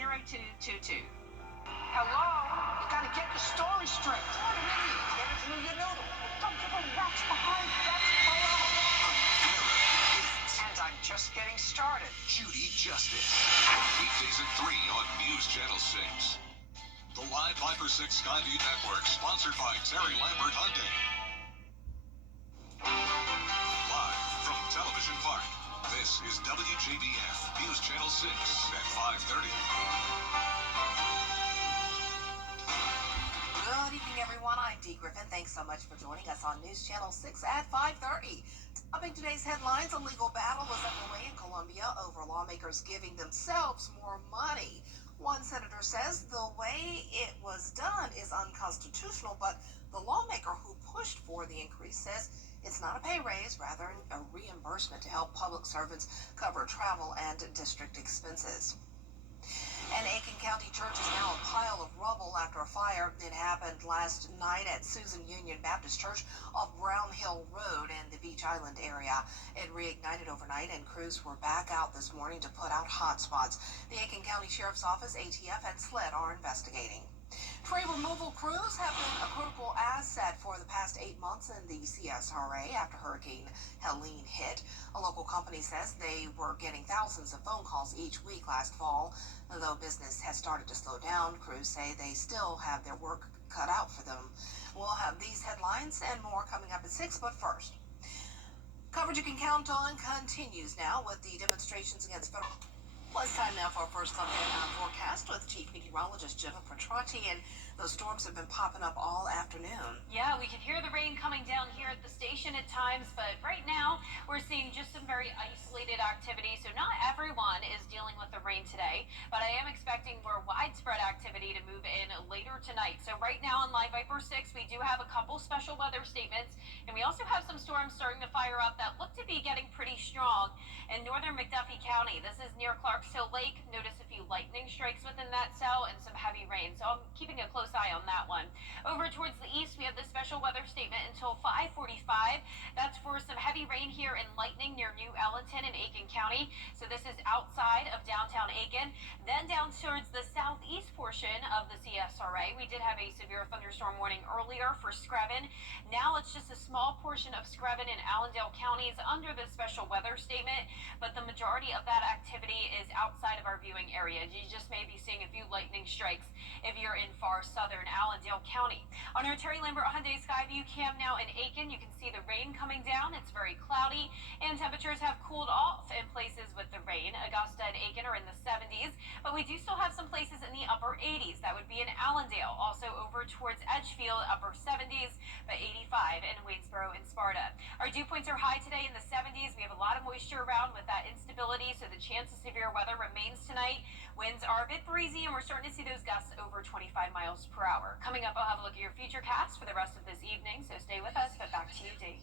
0222. Hello? You gotta get the story straight. What an idiot. Get it through your noodle. Don't give a rat's behind. That's and I'm just getting started. Judy Justice. Weekdays at 3 on News Channel 6. The Live Viper 6 Skyview Network, sponsored by Terry Lambert Hyundai. Live from Television Park, this is WJBF News Channel 6 at 5:30. Good evening, everyone. I'm Dee Griffin. Thanks so much for joining us on News Channel 6 at 5:30. Topping today's headlines, a legal battle was underway in Colombia over lawmakers giving themselves more money. One senator says the way it was done is unconstitutional, but the lawmaker who pushed for the increase says it's not a pay raise, rather a reimbursement to help public servants cover travel and district expenses. An Aiken County church is now a pile of rubble after a fire. It happened last night at Susan Union Baptist Church off Brown Hill Road in the Beach Island area. It reignited overnight, and crews were back out this morning to put out hot spots. The Aiken County Sheriff's Office, ATF, and SLED are investigating. Tree removal crews have been a critical asset for the past 8 months in the CSRA after Hurricane Helene hit. A local company says they were getting thousands of phone calls each week last fall. Though business has started to slow down, crews say they still have their work cut out for them. We'll have these headlines and more coming up at 6, but first, coverage you can count on continues now with the demonstrations against federal. Well, it's time now for our first look at forecast with Chief Meteorologist Jennifer Trotty, and those storms have been popping up all afternoon. Yeah, we can hear the rain coming down here at the station at times, but right now we're seeing just some very isolated activity, so not everyone is dealing with the rain today, but I am expecting more widespread activity to move in later tonight. So right now on Live Viper 6, we do have a couple special weather statements, and we also have some storms starting to fire up that look to be getting pretty strong in northern McDuffie County. This is near Clarks Hill Lake. Notice a few lightning strikes within that cell and some heavy rain, so I'm keeping a close eye on that one. Over towards the east, we have the special weather statement until 5:45. That's for some heavy rain here and lightning near New Ellenton in Aiken County. So this is outside of downtown Aiken. Then down towards the southeast portion of the CSRA, we did have a severe thunderstorm warning earlier for Screven. Now it's just a small portion of Screven and Allendale counties under the special weather statement, but the majority of that activity is outside of our viewing area. You just may be seeing a few lightning strikes if you're in far southern Allendale County. On our Terry Lambert Hyundai Skyview cam now in Aiken, you can see the rain coming down. It's very cloudy, and temperatures have cooled off in places with the rain. Augusta and Aiken are in the 70s, but we do still have some places in the upper 80s. That would be in Allendale, also over towards Edgefield, upper 70s, but 85 in Waynesboro and Sparta. Our dew points are high today in the 70s. We have a lot of moisture around with that instability, so the chance of severe weather remains tonight. Winds are a bit breezy, and we're starting to see those gusts over 25 miles per hour. Coming up, I'll have a look at your future cast for the rest of this evening, so stay with us, but back to you, Dee.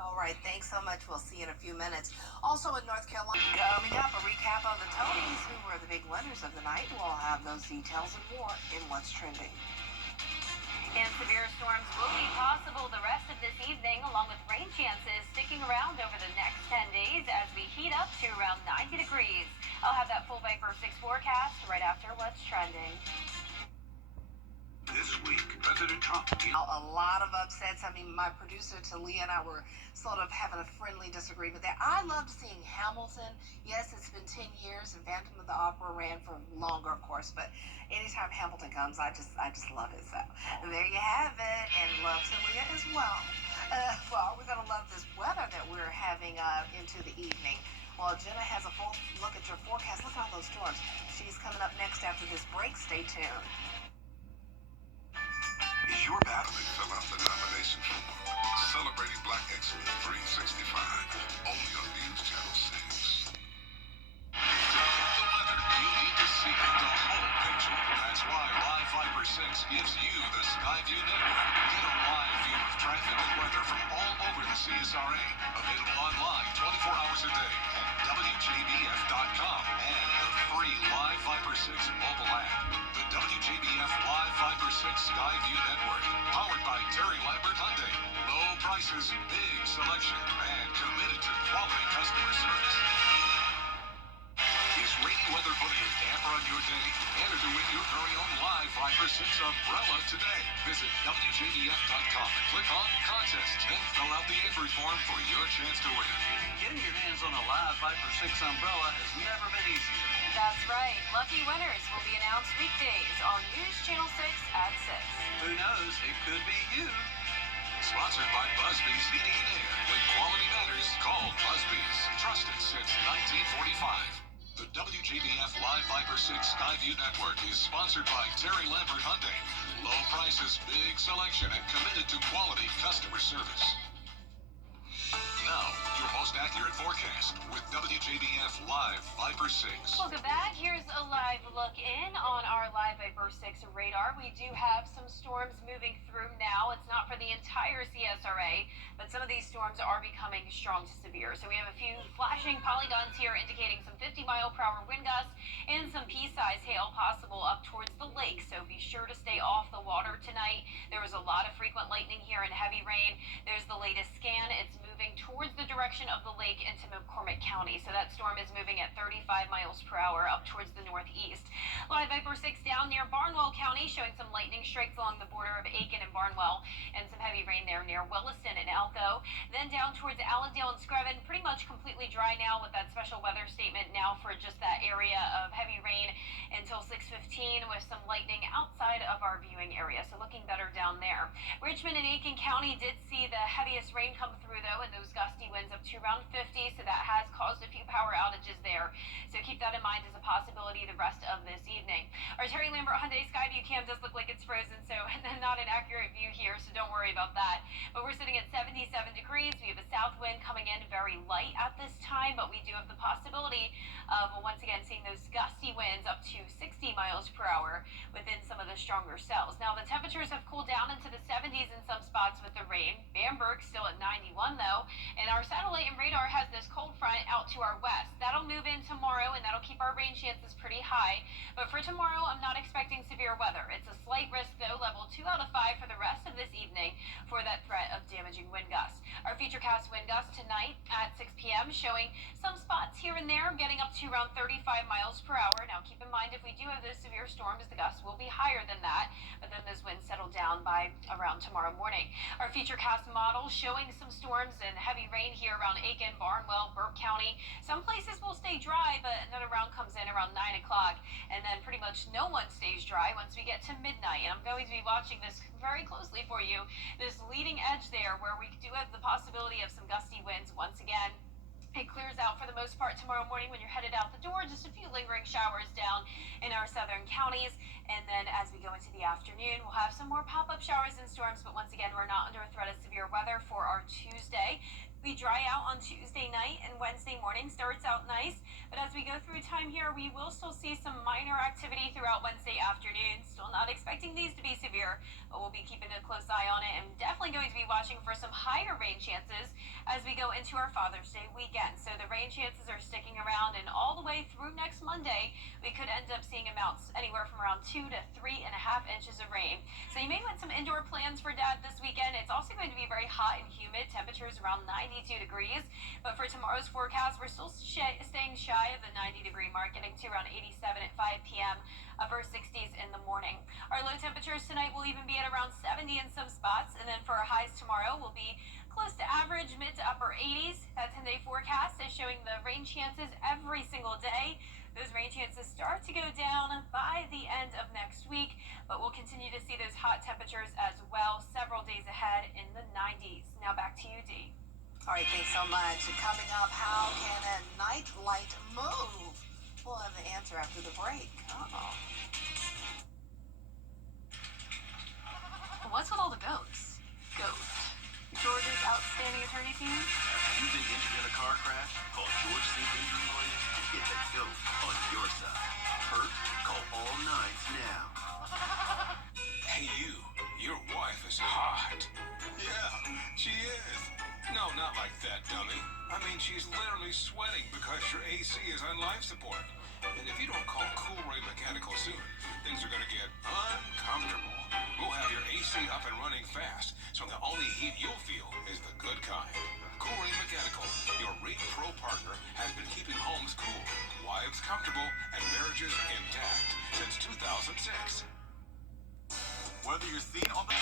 All right, thanks so much. We'll see you in a few minutes. Also in North Carolina, coming up, a recap of the Tonys, who were the big winners of the night. We'll have those details and more in What's Trending. And severe storms will be possible the rest of this evening, along with rain chances sticking around over the next 10 days as we heat up to around 90 degrees. I'll have that full Viper 6 forecast right after What's Trending. This week, President Trump. A lot of upsets. I mean, my producer Talia and I were sort of having a friendly disagreement there. I loved seeing Hamilton. Yes, it's been 10 years, and Phantom of the Opera ran for longer, of course, but anytime Hamilton comes, I just love it. So there you have it, and love Talia as well. Well, we're going to love this weather that we're having into the evening. Well, Jenna has a full look at your forecast. Look at all those storms. She's coming up next after this break. Stay tuned. Is your battling fill out the nomination form? Celebrating Black Excellence 365. Only on News Channel 6. To get the weather you need to see the whole picture. That's why Live Viper 6 gives you the Skyview Network. Get a live view of traffic and weather from all over the CSRA. Available online 24 hours a day at WJBF.com and the free Live Viper 6 mobile app. The WJBF Live Viper 6 Skyview Network. Powered by Terry Lambert Hyundai. Low prices, big selection, and committed to quality customer service. Is rainy weather putting a damper bumper on your day? Enter to win your very own live Viper 6 umbrella today. Visit WJBF.com and click on Contests. Then fill out the entry form for your chance to win. Getting your hands on a live Viper 6 umbrella has never been easier. That's right. Lucky winners will be announced weekdays on News Channel 6 at 6. Who knows? It could be you. Sponsored by Busby's Heating and Air. When quality matters, call Busby's. Trusted since 1945. The WJBF Live Viper 6 Skyview Network is sponsored by Terry Lambert Hyundai. Low prices, big selection, and committed to quality customer service. Now, your most accurate forecast with WJBF Live Viper 6. Welcome back. Here's a live look in on our live Viper 6 radar. We do have some storms moving through now. It's not for the entire CSRA, but some of these storms are becoming strong to severe. So we have a few flashing polygons here indicating some 50-mile-per-hour wind gusts and some pea-size hail possible up towards the lake. So be sure to stay off the water tonight. There was a lot of frequent lightning here and heavy rain. There's the latest scan. It's moving towards the direction of the lake into McCormick County. So that storm is moving at 35 miles per hour up towards the northeast. Live Viper 6 down near Barnwell County, showing some lightning strikes along the border of Aiken and Barnwell, and some heavy rain there near Williston and Elko. Then down towards Allendale and Screven, pretty much completely dry now with that special weather statement now for just that area of heavy rain until 6:15 with some lightning outside of our viewing area. So looking better down there. Richmond and Aiken County did see the heaviest rain come through though, and those gusty winds up to around 50, so that has caused a few power outages there. So keep that in mind as a possibility the rest of this evening. Our Terry Lambert Hyundai Skyview cam does look like it's frozen, so not an accurate view here, so don't worry about that. But we're sitting at 77 degrees. We have a south wind coming in very light at this time, but we do have the possibility of once again seeing those gusty winds up to 60 miles per hour within some of the stronger cells. Now the temperatures have cooled down into the 70s in some spots with the rain. Bamberg still at 91 though, and our satellite and radar has this cold front out to our west. That'll move in tomorrow, and that'll keep our rain chances pretty high. But for tomorrow, I'm not expecting severe weather. It's a slight risk though, level 2 out of 5 for the rest of this evening for that threat of damaging wind gusts. Our futurecast wind gusts tonight at 6 p.m. showing some spots here and there getting up to around 35 miles per hour. Now keep in mind, if we do have those severe storms, the gusts will be higher than that, but then those winds settle down by around tomorrow morning. Our futurecast model showing some storms and heavy rain here around Aiken, Barnwell, Burke County. Some places will stay dry, but another round comes in around 9 o'clock, and then pretty much no one stays dry once we get to midnight. And I'm going to be watching this very closely for you, this leading edge there where we do have the possibility of some gusty winds once again. It clears out for the most part tomorrow morning when you're headed out the door. Just a few lingering showers down in our southern counties. And then as we go into the afternoon, we'll have some more pop-up showers and storms. But once again, we're not under a threat of severe weather for our Tuesday. We dry out on Tuesday night, and Wednesday morning starts out nice. But as we go through time here, we will still see some minor activity throughout Wednesday afternoon. Still not expecting these to be severe, but we'll be keeping a close eye on it, and definitely going to be watching for some higher rain chances as we go into our Father's Day weekend. So the rain chances are sticking around, and all the way through next Monday, we could end up seeing amounts anywhere from around 2 to 3.5 inches of rain. So you may want some indoor plans for Dad this weekend. It's also going to be very hot and humid. Temperatures around 92 degrees. But for tomorrow's forecast, we're still staying shy of the 90-degree mark, getting to around 87 at 5 p.m., upper 60s in the morning. Our low temperatures tonight will even be at around 70 in some spots, and then for our highs tomorrow, we'll be close to average, mid to upper 80s. That 10-day forecast is showing the rain chances every single day. Those rain chances start to go down by the end of next week, but we'll continue to see those hot temperatures as well several days ahead in the 90s. Now back to you, Dee. All right, thanks so much. Coming up, how can a night light move? We'll have the answer after the break. What's with all the ghosts? Ghost. George's outstanding attorney team? You've been injured in a car crash? Call George C. Injury Lawyers and get the GOAT on your side. Hurt? Call all nines now. Hey, your wife is hot. Yeah, she is. No, not like that, dummy. I mean, she's literally sweating because your AC is on life support. And if you don't call Cool Ray Mechanical soon, things are going to get uncomfortable. We'll have your AC up and running fast, so the only heat you'll feel is the good kind. Cool Ray Mechanical, your Reed Pro partner, has been keeping homes cool, wives comfortable, and marriages intact. 2006. Whether you're seen on the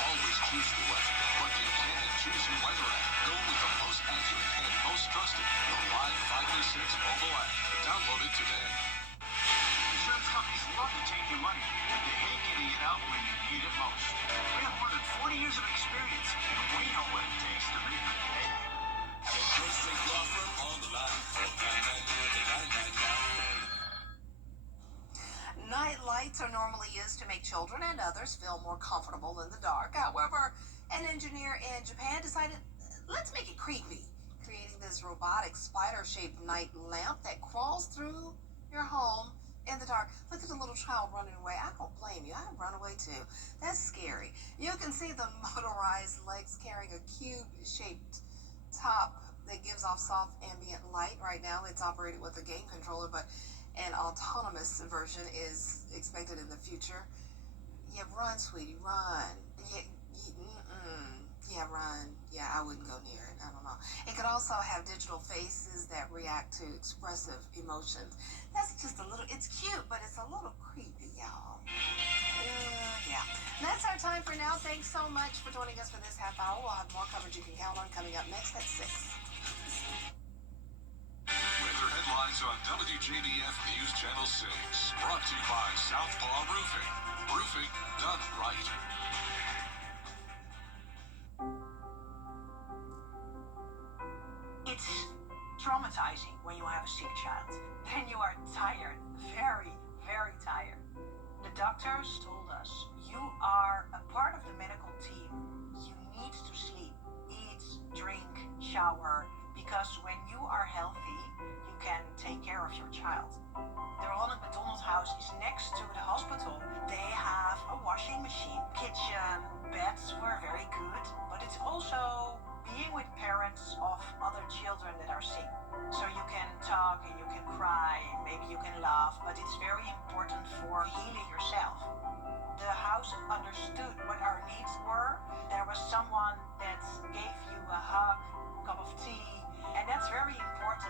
always choose the weather, but you can choose your weather app. Go with the most accurate and most trusted, the Live 506 mobile app. Download it today. Insurance companies love to take your money, and they hate giving it out when you need it most. We have more than 40 years of experience, and we know what it takes to make it pay. Get your straight law firm on the line for 999. Night lights are normally used to make children and others feel more comfortable in the dark. However, an engineer in Japan decided, let's make it creepy, creating this robotic spider-shaped night lamp that crawls through your home in the dark. Look at the little child running away. I don't blame you. I'd run away too. That's scary. You can see the motorized legs carrying a cube-shaped top that gives off soft ambient light. Right now, it's operated with a game controller, but an autonomous version is expected in the future. Yeah, run, sweetie, run. Yeah, run. Yeah, I wouldn't go near it. I don't know. It could also have digital faces that react to expressive emotions. That's just a little, it's cute, but it's a little creepy, y'all. Yeah. That's our time for now. Thanks so much for joining us for this half hour. We'll have more coverage you can count on coming up next at 6. Weather headlines on WJBF News Channel 6. Brought to you by Southpaw Roofing. Roofing done right. It's traumatizing when you have a sick child. Then you are tired, very, very tired. The doctors told us, you are a part of the medical team. You need to sleep, eat, drink, shower, because when you are healthy, you can take care of your child. The Ronald McDonald House is next to the hospital. They have a washing machine, kitchen, beds were very good, but it's also being with parents of other children that are sick. So you can talk and you can cry, and maybe you can laugh, but it's very important for healing yourself. The house understood what our needs were. There was someone that gave you a hug, cup of tea, and that's very important